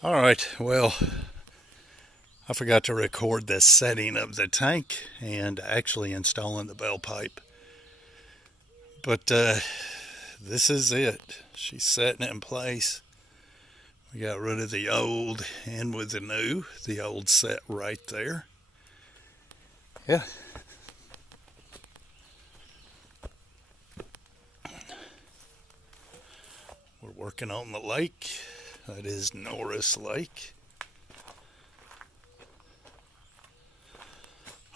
All right, well, I forgot to record the setting of the tank and actually installing the bell pipe. But this is it. She's setting it in place. We got rid of the old and with the new. The old set right there. Yeah. We're working on the lake. That is Norris Lake.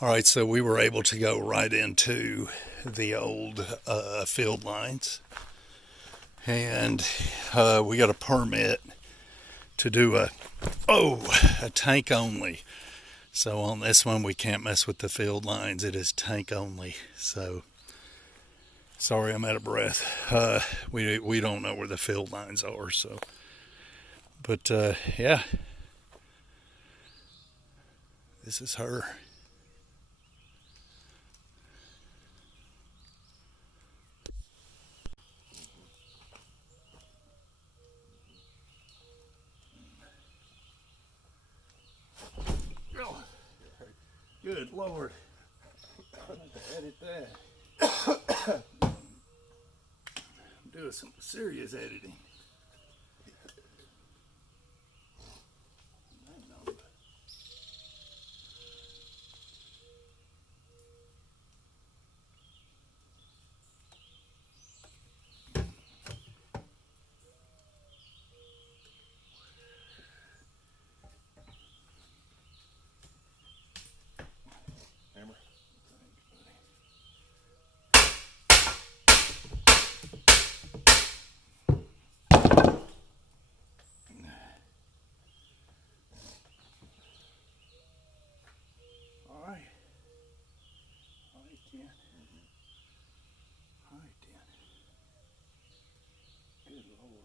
All right, so we were able to go right into the old field lines. And we got a permit to do a tank only. So on this one, we can't mess with the field lines. It is tank only. So sorry, I'm out of breath. We don't know where the field lines are. So, but yeah, this is her. Oh, good Lord. I have to edit that. I'm doing some serious editing. All right. All right, Dan. All right, Dan. Good Lord.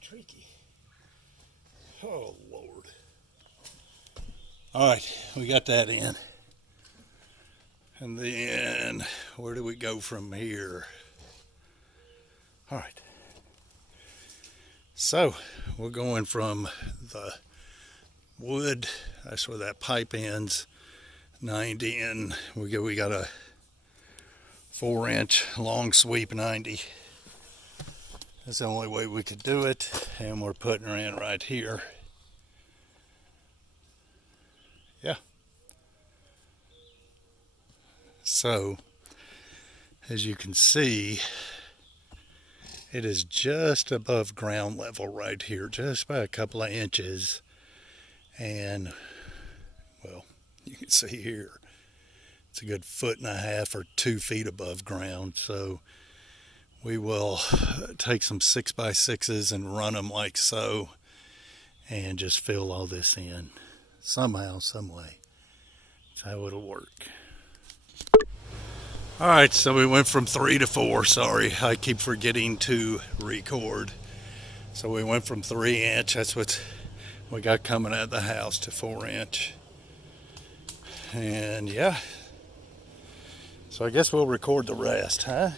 Tricky. Oh, Lord. All right, we got that in. And then, where do we go from here? All right. So, we're going from the wood, that's where that pipe ends, 90, and we got a 4-inch long sweep 90. That's the only way we could do it, and we're putting her in right here. Yeah. So, as you can see, it is just above ground level right here, just by a couple of inches. And, well, you can see here, it's a good 1.5 or 2 feet above ground. So, we will take some 6x6s and run them like so, and just fill all this in somehow, some way. That's how it'll work. All right, so we went from 3 to 4. Sorry, I keep forgetting to record. So we went from 3-inch, that's what we got coming out of the house, to 4-inch. And yeah, so I guess we'll record the rest, huh?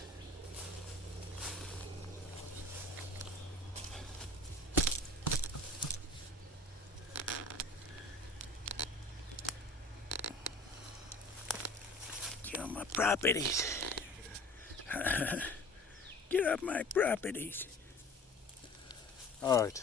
Get on my properties. Get off my properties. All right.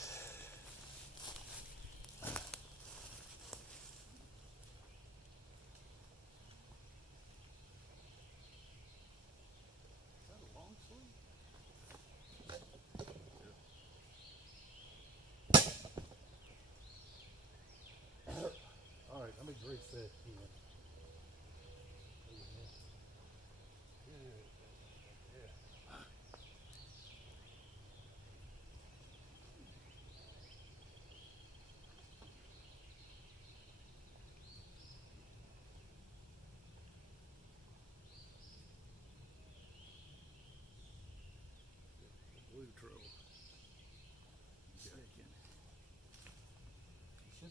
All right, let me grease that in.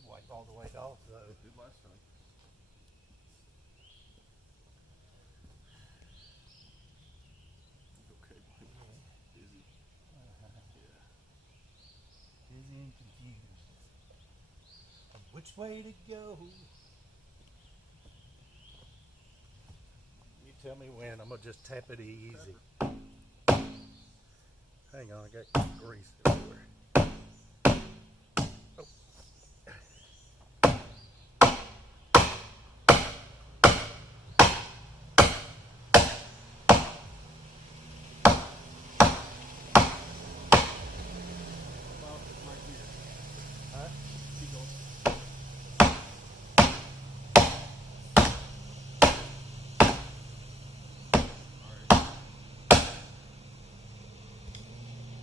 wipe all the way off though. It did last time. Okay, buddy. Busy. Yeah. Busy and confused. Which way to go? You tell me when. I'm gonna just tap it easy. Hang on, I got grease everywhere. Oh. Right here. Huh? Keep going. Alright.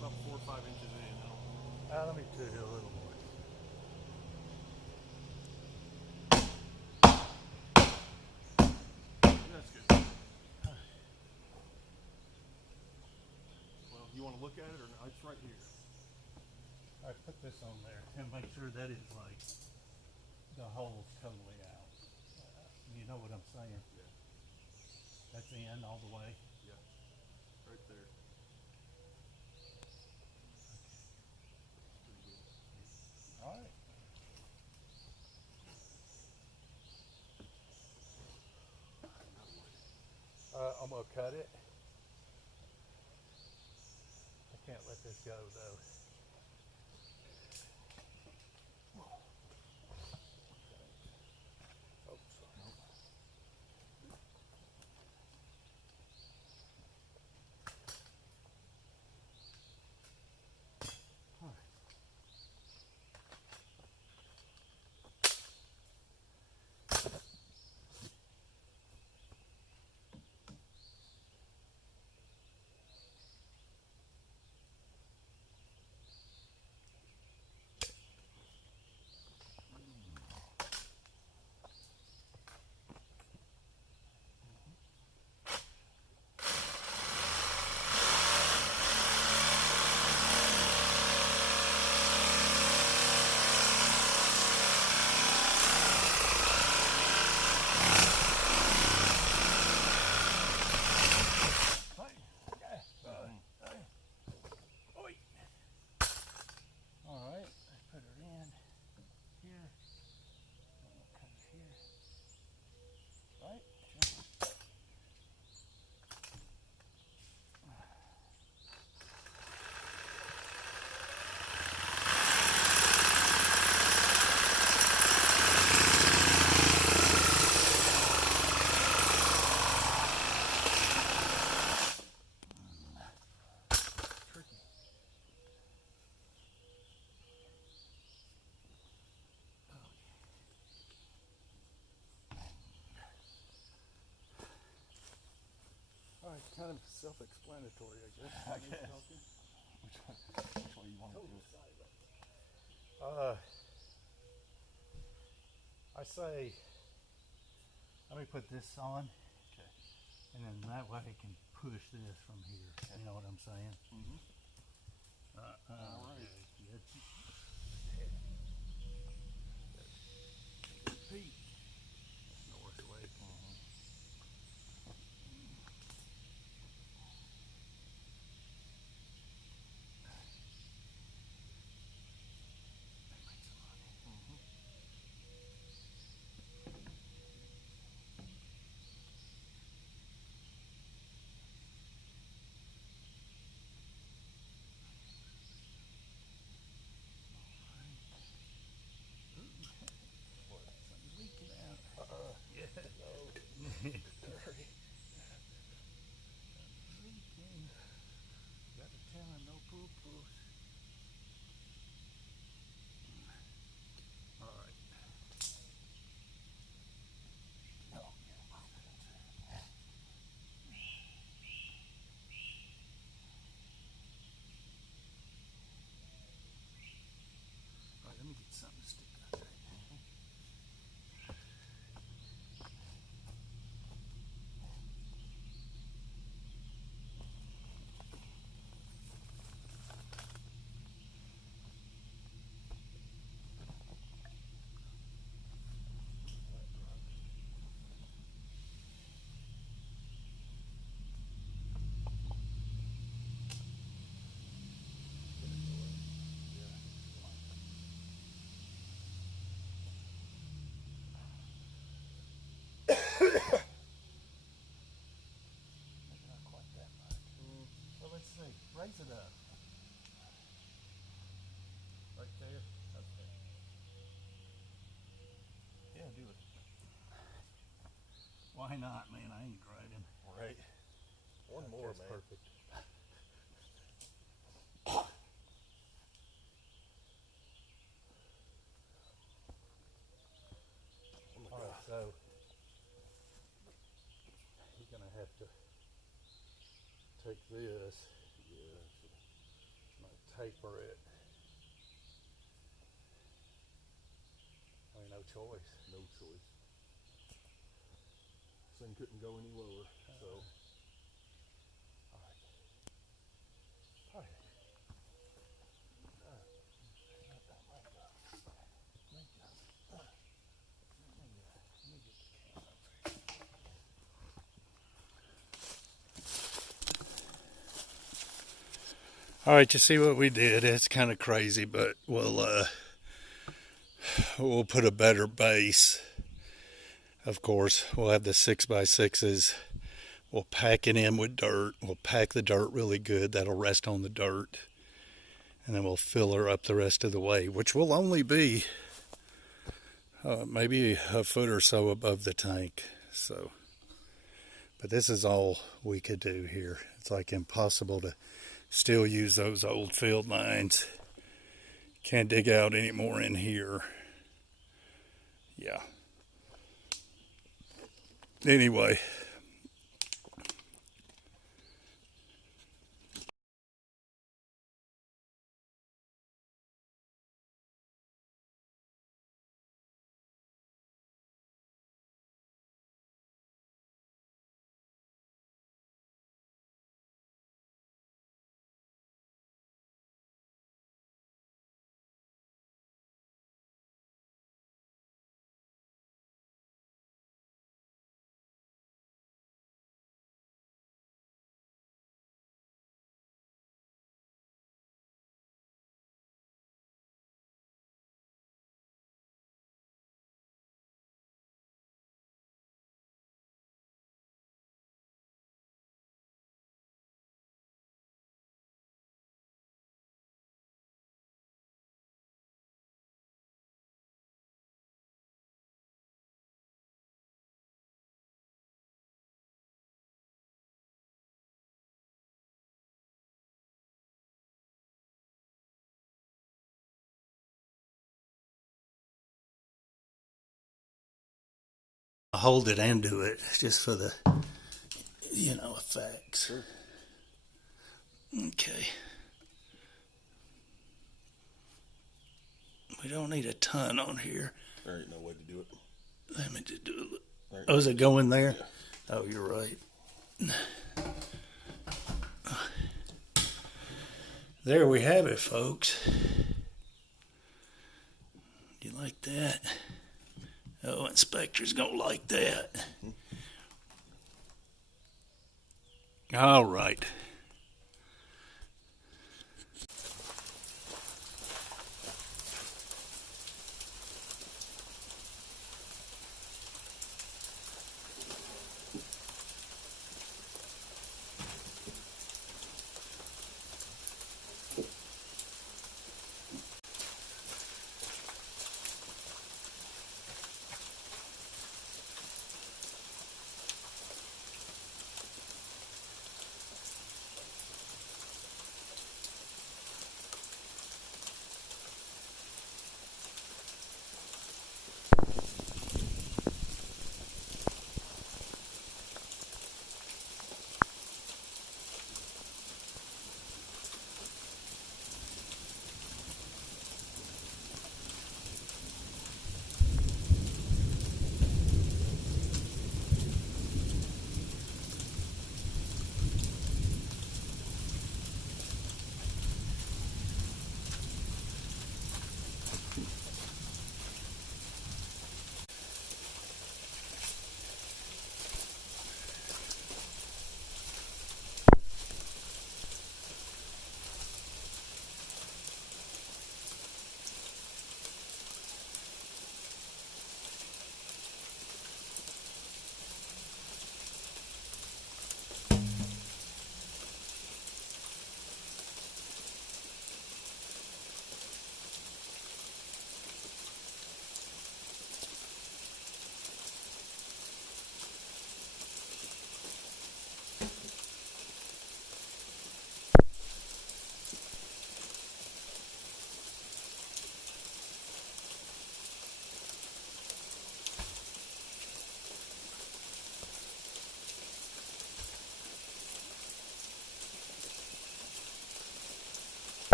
About 4 or 5 inches in now. Let me do it a little more. That's good. Well, you want to look at it or not? It's right here. All right, put this on there and make sure that is like the hole's totally out. You know what I'm saying? Yeah. That's in all the way. Yeah. Right there. Pretty good. All right. I'm gonna cut it. I can't let this go though. Oh, sorry. All right. All right, let's put her in here. Cut it here. Right. Tricky. All right, kind of self-explanatory, I guess. I guess. Which way you want to do it? I say, let me put this on, Okay. and then that way I can push this from here. You know what I'm saying? Mm-hmm. All right. Good. Pete. North way. Raise it up. Right there? Okay. Yeah, do it. Why not, man? I ain't grading. Right. One more, That's man. perfect. Oh my All God. right, so you're gonna have to take this, and taper it. I mean, no choice. No choice. This thing couldn't go any lower, so. All right. All right. All right, you see what we did? It's kind of crazy, but we'll put a better base. Of course, we'll have the 6x6s. We'll pack it in with dirt. We'll pack the dirt really good. That'll rest on the dirt. And then we'll fill her up the rest of the way, which will only be maybe a foot or so above the tank. So, but this is all we could do here. It's like impossible to still use those old field lines. Can't dig out any more in here. Yeah. Anyway. Hold it and do it just for the, effects. Sure. Okay. We don't need a ton on here. There ain't no way to do it. Let me just do it. Right. Oh, is it going there? Yeah. Oh, you're right. There we have it, folks. You like that? Oh, inspector's gonna like that. All right.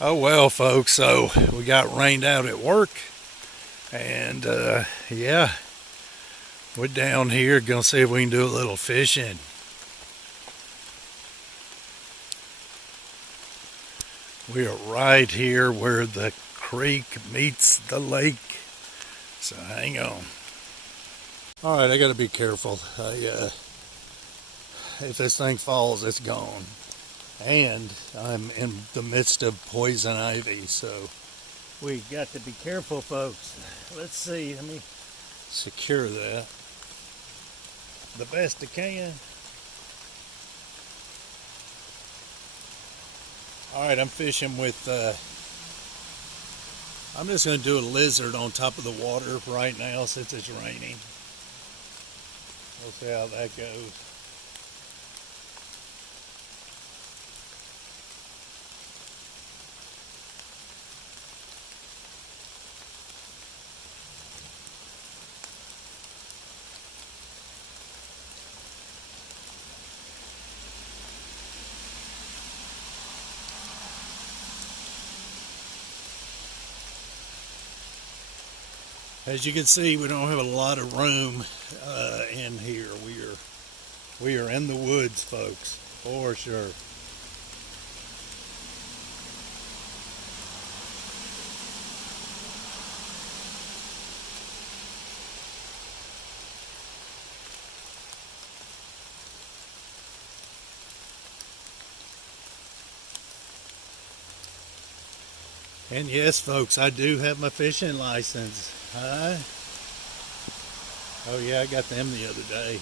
Oh well, folks, so we got rained out at work, and yeah, we're down here gonna see if we can do a little fishing. We are right here where the creek meets the lake, so hang on. All right, I gotta be careful. If this thing falls, it's gone. And I'm in the midst of poison ivy, so we got to be careful, folks. Let's see, let me secure that the best I can. All right, I'm fishing with, I'm just going to do a lizard on top of the water right now since it's raining. We'll see how that goes. As you can see, we don't have a lot of room in here. We are in the woods, folks, for sure. And yes, folks, I do have my fishing license. Oh yeah, I got them the other day.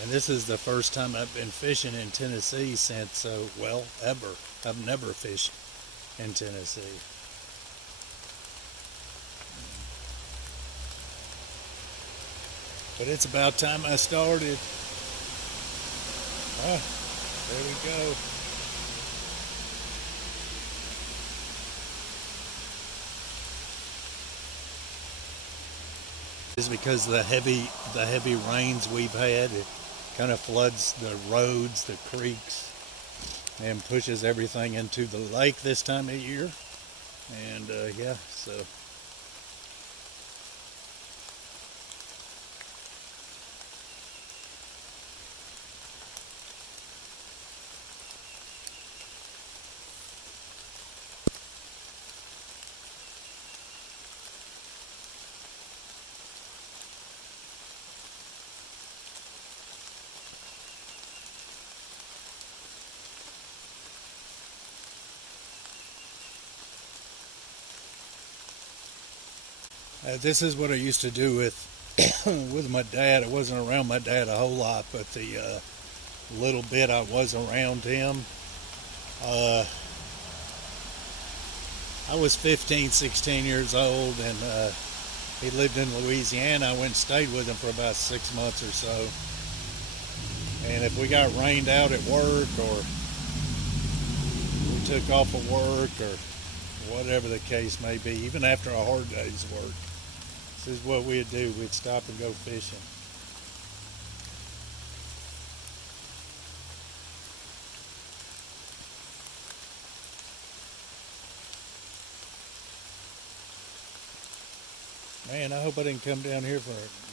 And this is the first time I've been fishing in Tennessee since, well, ever. I've never fished in Tennessee. But it's about time I started. Ah, there we go. Is because the heavy rains we've had, it kind of floods the roads, the creeks, and pushes everything into the lake this time of year. And yeah, so this is what I used to do with with my dad. I wasn't around my dad a whole lot, but the little bit I was around him, uh, I was 15, 16 years old, and he lived in Louisiana. I went and stayed with him for about 6 months or so. And if we got rained out at work, or we took off of work, or whatever the case may be, even after a hard day's work, this is what we'd do. We'd stop and go fishing. Man, I hope I didn't come down here for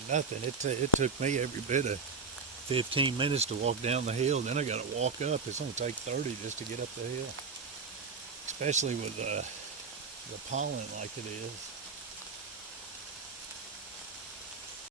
nothing. It took me every bit of 15 minutes to walk down the hill. Then I got to walk up. It's going to take 30 just to get up the hill, especially with the pollen like it is.